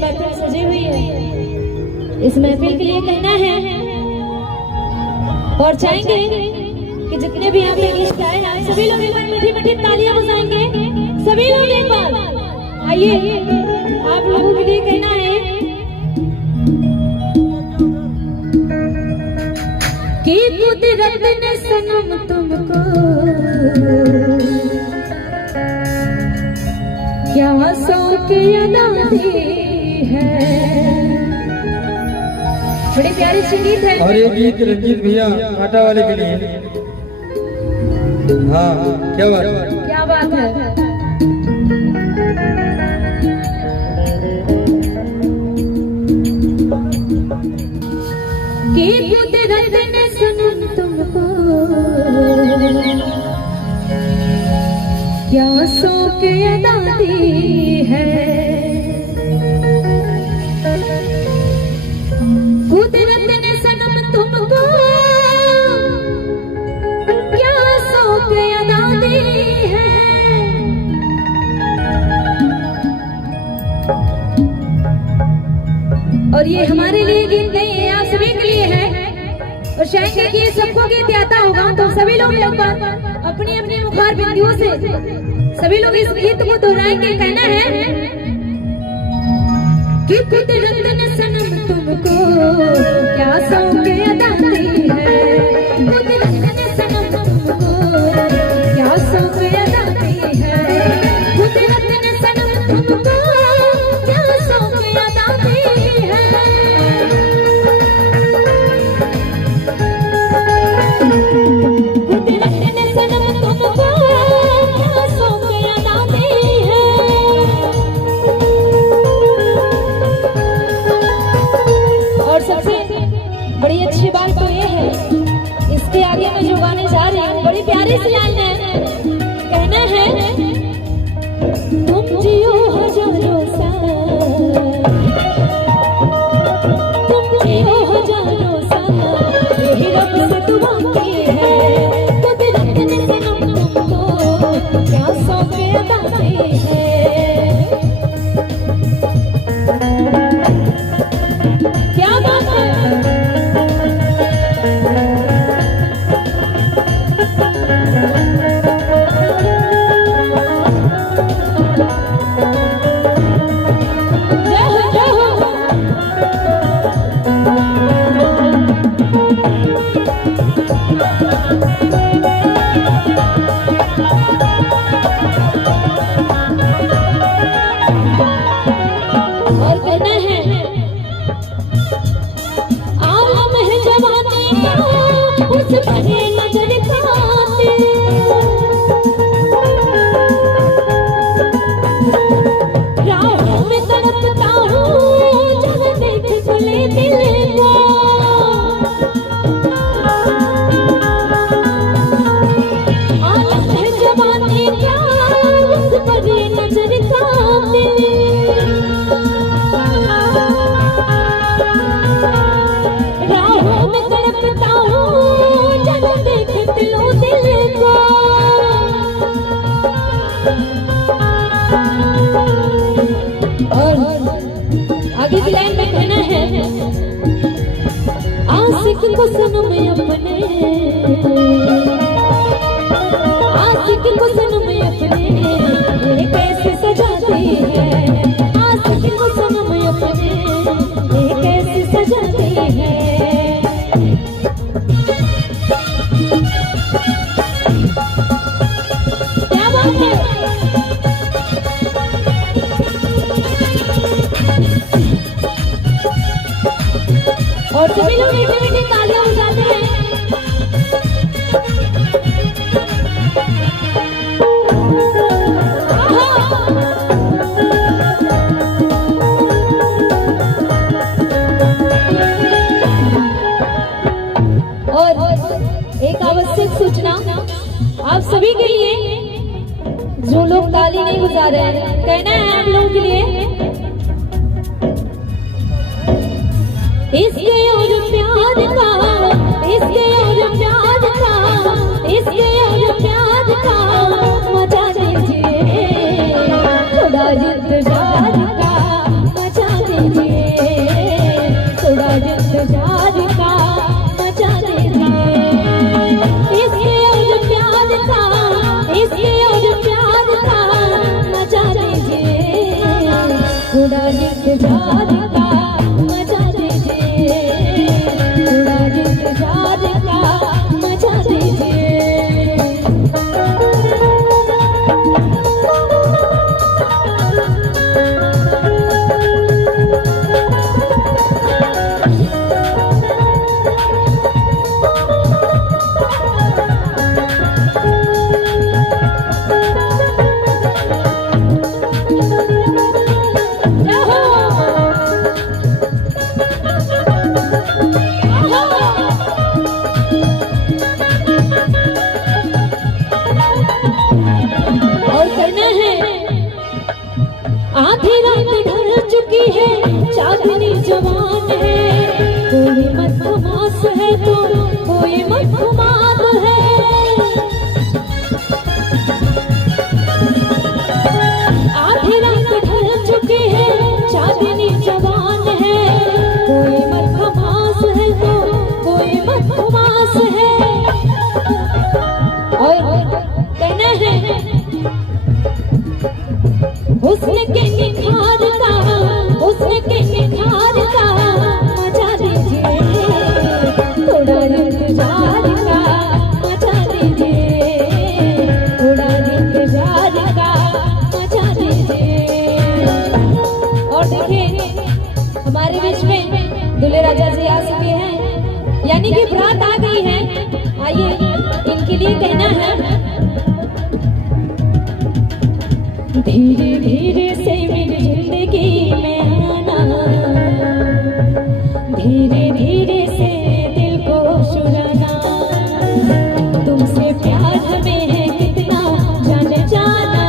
महफिल सजी हुई है। इस महफिल के लिए कहना है और चाहेंगे कि जितने भी यहाँ पे गेस्ट आए हैं सभी लोग एक बार मीठी मीठी तालियां बजाएंगे। सभी लोग एक बार आइए, आप लोगों के लिए कहना है कि कुदरत ने सनम तुमको क्या शौक अदा दी है। बड़ी प्यारी सी गीत है और ये गीत रंजीत भैया कांटा वाले के लिए। हाँ क्या बात है, क्या बात है। कि कुदरत ने सनम तुमको क्या शौक अदा दी है। कुदरत ने सनम तुमको क्या शौक अदा दी है। और ये हमारे लिए गीत नहीं है, आप सभी के लिए है। और शायद कि ये सबको गीत आता होगा, तो सभी लोग अपनी अपनी मुखार बिंदियों से सभी लोग इस गीत को दोहराएंगे। कहना है कि कुदरत ने सनम तुमको क्या शौक अदा दी है। कुदरत ने सनम तुमको क्या शौक अदा दी है। कुदरत ने सनम तुमको क्या शौक अदा दी है। कुदरत ने सनम तुमको क्या शौक अदा दी है। और सबसे बड़ी अच्छी बात तो ये है, इसके आगे मैं जो गाने जा रही हूँ बड़ी प्यारी सी लाइन है। कहना है तुम जियो हजारों साल, तुम जियो हजारों साल, यही रब से दुआ की है। कुदरत ने सनम तुमको क्या शौक अदा दी है। क्या बात है। जय हो जय हो। और कहना है आलम है जवानी का उस बने नजर खाते। राहों में तड़पता हूँ जब देख खुले दिल को। आलम है जवानी का उस बने नजर खाते। राहों में तड़पता हूँ जब देखती हूँ दिल को। और आगे की लाइन में कहना है आशिक को सनम अपने, आशिक को सनम अपने ये कैसे सजाती है। आशिक को सनम अपने ये कैसे सजाती है। क्या बात है। और सभी लोग मीठे मीठे तालियां बजाते हैं। और एक आवश्यक सूचना आप सभी के लिए, जो लोग ताली नहीं बजा रहे हैं, कहना है आप लोगों के लिए इसके और प्यार का, इसके और प्यार का, इसके और प्यार का मजा लीजिए। थोड़ा इंतजार का मजा लीजिए। थोड़ा इंतजार का मजा दीजिए, थोड़ा इंतजार का मजा दीजिए। और करना है। आधी रात ढल चुकी है, चांदनी जवान है, कोई मत खमास है तो कोई मत खुमाद है। आधी रात ढल चुकी है, चांदनी जवान है, कोई मत खमास है तो कोई मत खुमास है। और कहना है हुस्न के निखार का, हुस्न के निखार का मजा दीजिए, थोड़ा इंतजार का मजा दीजिए, थोड़ा इंतजार का मजा दीजिए। और देखिए हमारे बीच में दूल्हे राजा जी आ चुके हैं, यानी कि बारात आ गई है। आइए इनके लिए कहना है। धीरे धीरे से मेरी जिंदगी में आना, धीरे धीरे से दिल को सुनाना, तुमसे प्यार हमें है कितना जान जाना,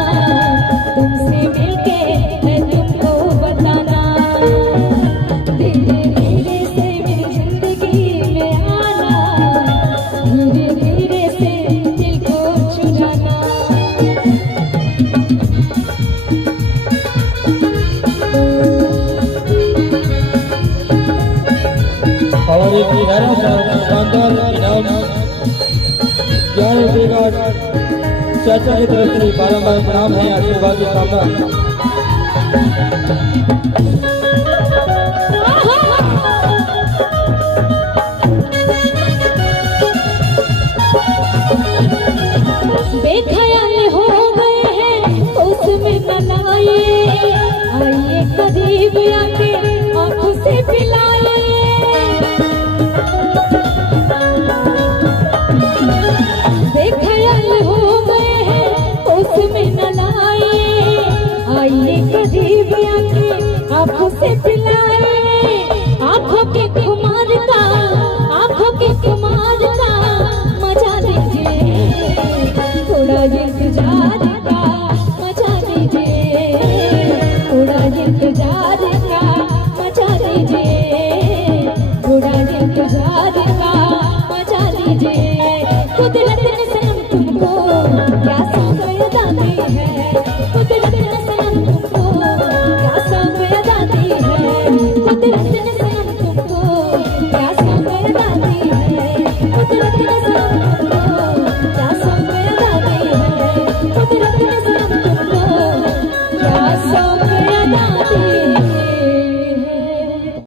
तुमसे मिलके है तुमको बताना। धीरे धीरे से मेरी जिंदगी में आना, धीरे धीरे से दिल को सुनाना। और एक ग्यारह शानदार इनाम 11 रुपये का चाचा की तरफ से बारंबार प्रणाम है, आशीर्वाद की कामना। बेख्याल हो गए हैं उसमें मनाइए, आइए करीब आके आंखों से पिलाइए। बेख्याल हो गए हैं उसमें नलाइए, आइए करीब आके आंखों से पिलाइए। आंखों के खुमार का, आंखों के खुमार का मजा दीजिए, थोड़ा इंतजार का